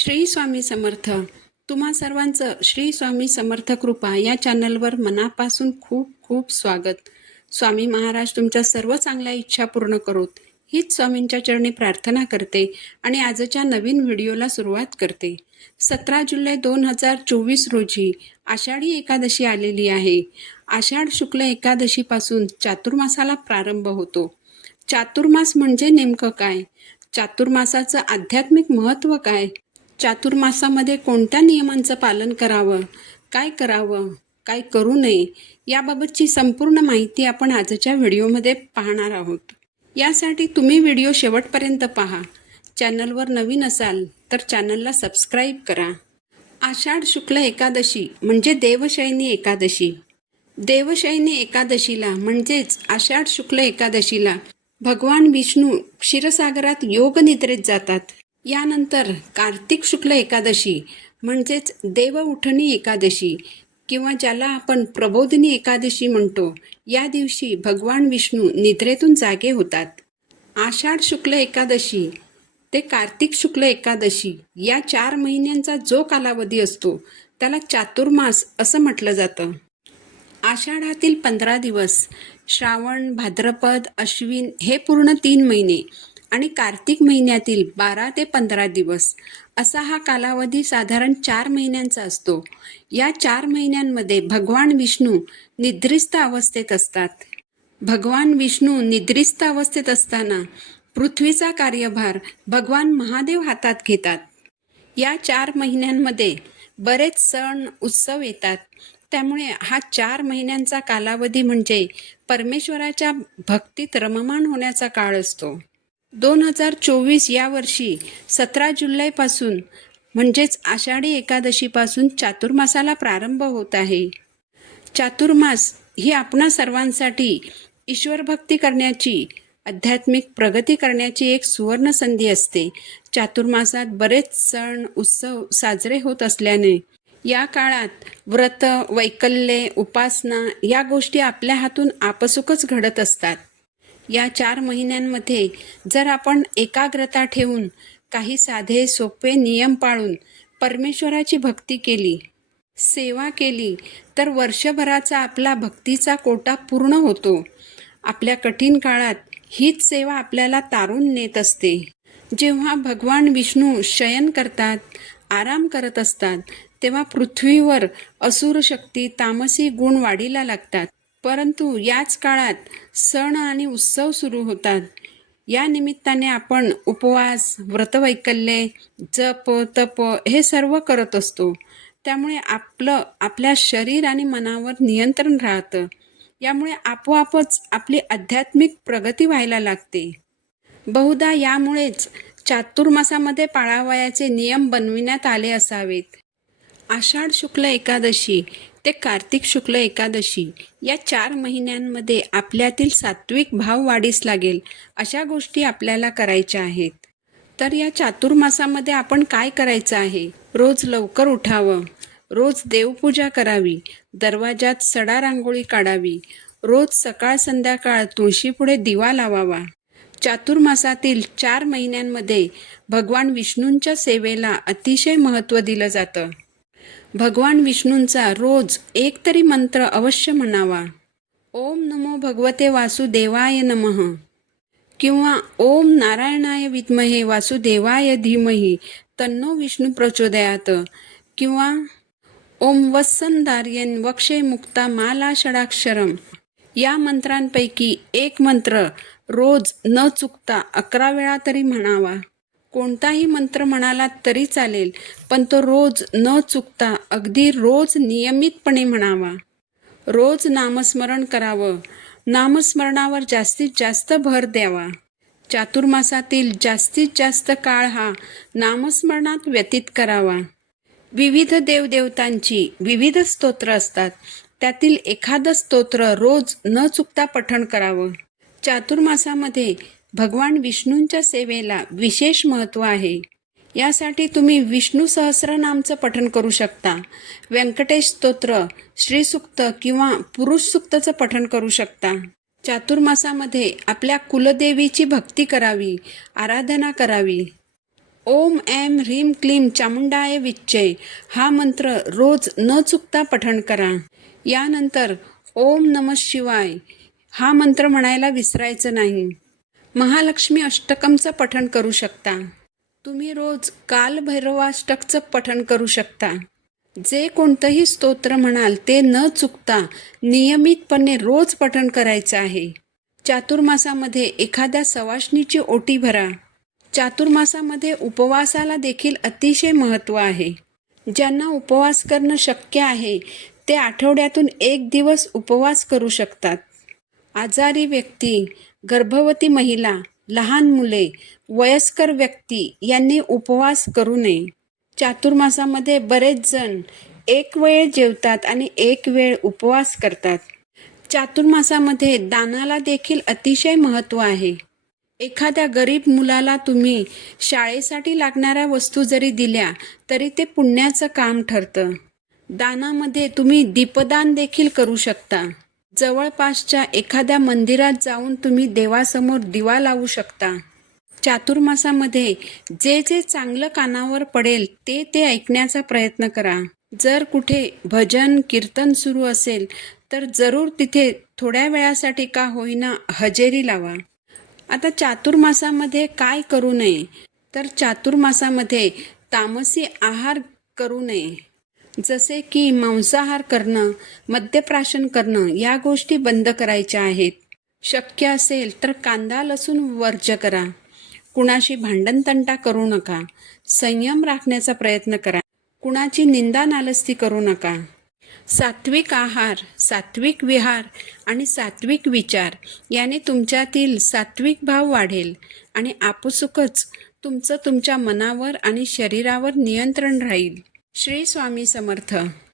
श्री स्वामी समर्थ. तुम्हा सर्वांचं श्री स्वामी समर्थ कृपा या चॅनलवर मनापासून खूप खूप स्वागत. स्वामी महाराज तुमच्या सर्व चांगल्या इच्छा पूर्ण करोत. हीच स्वामींच्या चरणी प्रार्थना करते आणि आजच्या नवीन व्हिडिओला सुरुवात करते. सतरा जुलै दोन हजार चोवीस रोजी आषाढी एकादशी आलेली आहे. आषाढ शुक्ल एकादशीपासून चातुर्मासाला प्रारंभ होतो. चातुर्मास म्हणजे नेमकं काय? चातुर्मासाचं आध्यात्मिक महत्त्व काय? चातुर्मासामध्ये कोणत्या नियमांचं पालन करावं? काय करावं? काय करू नये? याबाबतची संपूर्ण माहिती आपण आजच्या व्हिडिओमध्ये पाहणार आहोत. यासाठी तुम्ही व्हिडिओ शेवटपर्यंत पहा. चॅनलवर नवीन असाल तर चॅनलला सबस्क्राईब करा. आषाढ शुक्ल एकादशी म्हणजे देवशयनी एकादशी. देवशयनी एकादशीला म्हणजेच आषाढ शुक्ल एकादशीला भगवान विष्णू क्षीरसागरात योग निद्रेत जातात. यानंतर कार्तिक शुक्ल एकादशी म्हणजेच देव उठणी एकादशी किंवा ज्याला आपण प्रबोधिनी एकादशी म्हणतो या दिवशी भगवान विष्णू निद्रेतून जागे होतात. आषाढ शुक्ल एकादशी ते कार्तिक शुक्ल एकादशी या चार महिन्यांचा जो कालावधी असतो त्याला चातुर्मास असं म्हटलं जातं. आषाढातील पंधरा दिवस श्रावण भाद्रपद अश्विन हे पूर्ण तीन महिने आणि कार्तिक महिन्यातील बारा ते पंधरा दिवस असा हा कालावधी साधारण चार महिन्यांचा असतो. या चार महिन्यांमध्ये भगवान विष्णू निद्रिस्त अवस्थेत असतात. भगवान विष्णू निद्रिस्त अवस्थेत असताना पृथ्वीचा कार्यभार भगवान महादेव हातात घेतात. या चार महिन्यांमध्ये बरेच सण उत्सव येतात. त्यामुळे हा चार महिन्यांचा कालावधी म्हणजे परमेश्वराच्या भक्तीत रममाण होण्याचा काळ असतो. दोन हजार चोवीस या वर्षी सतरा जुलैपासून म्हणजेच आषाढी एकादशीपासून चातुर्मासाला प्रारंभ होत आहे. चातुर्मास ही आपणा सर्वांसाठी ईश्वरभक्ती करण्याची आध्यात्मिक प्रगती करण्याची एक सुवर्ण संधी असते. चातुर्मासात बरेच सण उत्सव साजरे होत असल्याने या काळात व्रत वैकल्ये उपासना या गोष्टी आपल्या हातून आपसुकच घडत असतात. या चार महिन्यांमध्ये जर आपण एकाग्रता ठेवून काही साधे सोपे नियम पाळून परमेश्वराची भक्ती केली सेवा केली तर वर्षभराचा आपला भक्तीचा कोटा पूर्ण होतो. आपल्या कठीण काळात हीच सेवा आपल्याला तारून नेत असते. जेव्हा भगवान विष्णू शयन करतात आराम करत असतात तेव्हा पृथ्वीवर असुर शक्ती तामसी गुण वाढीला लागतात. परंतु याच काळात सण आणि उत्सव सुरू होतात. या निमित्ताने आपण उपवास व्रतवैकल्ये जप तप हे सर्व करत असतो. त्यामुळे आपलं आपल्या शरीर आणि मनावर नियंत्रण राहतं. यामुळे आपोआपच आपली आध्यात्मिक प्रगती व्हायला लागते. बहुधा यामुळेच चातुर्मासामध्ये पाळावयाचे नियम बनविण्यात आले असावेत. आषाढ शुक्ल एकादशी ते कार्तिक शुक्ल एकादशी या चार महिन्यांमध्ये आपल्यातील सात्विक भाव वाढीस लागेल अशा गोष्टी आपल्याला करायच्या आहेत. तर या चातुर्मासामध्ये आपण काय करायचं आहे? रोज लवकर उठावं. रोज देवपूजा करावी. दरवाजात सडा रांगोळी काढावी. रोज सकाळ संध्याकाळ तुळशीपुढे दिवा लावावा. चातुर्मासातील चार महिन्यांमध्ये भगवान विष्णूंच्या सेवेला अतिशय महत्त्व दिलं जातं. भगवान विष्णूंचा रोज एक तरी मंत्र अवश्य म्हणावा. ओम नमो भगवते वासुदेवाय नमः. किंवा ओम नारायणाय विद्महे वासुदेवाय धीमही तन्नो विष्णू प्रचोदयात. किंवा ओम वत्संदार्यन वक्षे मुक्ता माला षडाक्षरम. या मंत्रांपैकी एक मंत्र रोज न चुकता अकरा वेळा तरी म्हणावा. कोणताही मंत्र म्हणाला तरी चालेल पण तो रोज न चुकता अगदी रोज नियमितपणे म्हणावा. रोज नामस्मरण करावं. नामस्मरणावर जास्तीत जास्त भर द्यावा. चातुर्मासातील जास्तीत जास्त काळ हा नामस्मरणात व्यतीत करावा. विविध देवदेवतांची विविध स्तोत्र असतात. त्यातील एखादं स्तोत्र रोज न चुकता पठण करावं. चातुर्मासामध्ये भगवान विष्णूंच्या सेवेला विशेष महत्त्व आहे. यासाठी तुम्ही विष्णू सहस्रनामचं पठण करू शकता. व्यंकटेश स्तोत्र श्रीसुक्त किंवा पुरुष सुक्तचं पठण करू शकता. चातुर्मासामध्ये आपल्या कुलदेवीची भक्ती करावी आराधना करावी. ओम ऐम ह्रीम क्लीम चामुंडाय विच्चय हा मंत्र रोज न चुकता पठण करा. यानंतर ओम नम शिवाय हा मंत्र म्हणायला विसरायचं नाही. महालक्ष्मी अष्टकमचं पठण करू शकता. तुम्ही रोज कालभैरवाष्टकचं पठण करू शकता. जे कोणतंही स्तोत्र म्हणाल ते न चुकता नियमितपणे रोज पठण करायचं आहे. चातुर्मासामध्ये एखाद्या सवाष्णीची ओटी भरा. चातुर्मासामध्ये उपवासाला देखील अतिशय महत्त्व आहे. ज्यांना उपवास करणं शक्य आहे ते आठवड्यातून एक दिवस उपवास करू शकतात. आजारी व्यक्ती गर्भवती महिला लहान मुले वयस्कर व्यक्ती यांनी उपवास करू नये. चातुर्मासामध्ये बरेच जण एक वेळ जेवतात आणि एक वेळ उपवास करतात. चातुर्मासामध्ये दानाला देखील अतिशय महत्त्व आहे. एखाद्या गरीब मुलाला तुम्ही शाळेसाठी लागणाऱ्या वस्तू जरी दिल्या तरी ते पुण्याचं काम ठरतं. दानामध्ये तुम्ही दीपदान देखील करू शकता. जवळपासच्या एखाद्या मंदिरात जाऊन तुम्ही देवासमोर दिवा लावू शकता. चातुर्मासामध्ये जे जे चांगलं कानावर पडेल ते ते ऐकण्याचा प्रयत्न करा. जर कुठे भजन कीर्तन सुरू असेल तर जरूर तिथे थोड्या वेळासाठी का होईना हजेरी लावा. आता चातुर्मासामध्ये काय करू नये? तर चातुर्मासामध्ये तामसी आहार करू नये. जसे की मांसाहार करणं मद्यप्राशन करणं या गोष्टी बंद करायच्या आहेत. शक्य असेल तर कांदा लसूण वर्ज्य करा. कुणाशी भांडणतंटा करू नका. संयम राखण्याचा प्रयत्न करा. कुणाची निंदा नालस्ती करू नका. सात्विक आहार सात्विक विहार आणि सात्विक विचार याने तुमच्यातील सात्विक भाव वाढेल आणि आपसुकच तुमचं तुमच्या मनावर आणि शरीरावर नियंत्रण राहील. श्री स्वामी समर्थ.